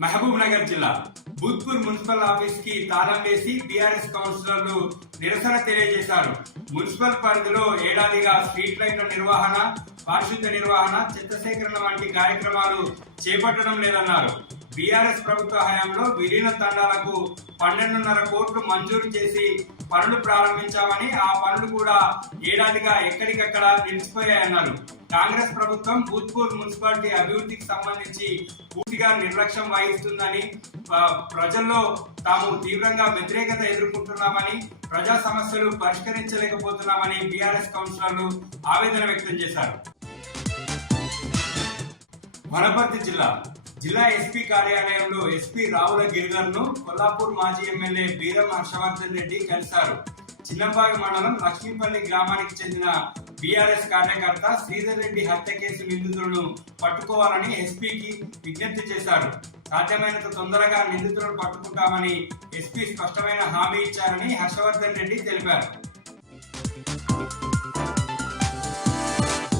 మహబూబ్ నగర్ జిల్లా Bhoothpur municipal office కి తాళం వేసి టీఆర్ఎస్ కౌన్సిలర్లు నిరసన తెలియజేశారు. మున్సిపల్ పరిధిలో ఏడాదిగా స్ట్రీట్ లైట్ల నిర్వహణ, పారిశుద్ధ్య నిర్వహణ, చెత్త సేకరణ వంటి కార్యక్రమాలు చేపట్టడం లేదన్నారు. బీఆర్ఎస్ ప్రభుత్వ హయాంలో విలీన తండాలకు 12.5 కోట్లు మంజూరు చేసి పనులు ప్రారంభించామని, ఆ పనులు కూడా ఏడాదిగా ఎక్కడికక్కడ నిలిచిపోయాయన్నారు. కాంగ్రెస్ ప్రభుత్వం భూత్పూర్ మున్సిపాలిటీ అభివృద్ధికి సంబంధించి పూర్తిగా నిర్లక్ష్యం వహిస్తుందని, ప్రజల్లో తాము తీవ్రంగా వ్యతిరేకత ఎదుర్కొంటున్నామని, ప్రజా సమస్యలు పరిష్కరించలేకపోతున్నామని బీఆర్ఎస్ కౌన్సిలర్లు ఆవేదన వ్యక్తం చేశారు. వనపర్తి జిల్లా ఎస్పీ కార్యాలయంలో ఎస్పీ రావుల గిరిధర్ ను కొల్లాపూర్ మాజీ ఎమ్మెల్యే బీరం హర్షవర్ధన్ రెడ్డి కలిశారు. చిన్నంబావి మండలం లక్ష్మీపల్లి గ్రామానికి చెందిన బీఆర్ఎస్ కార్యకర్త శ్రీధర్ రెడ్డి హత్య కేసు నిందితులను పట్టుకోవాలని ఎస్పీకి విజ్ఞప్తి చేశారు. సాధ్యమైనంత తొందరగా నిందితులను పట్టుకుంటామని ఎస్పీ స్పష్టమైన హామీ ఇచ్చారని హర్షవర్ధన్ రెడ్డి తెలిపారు.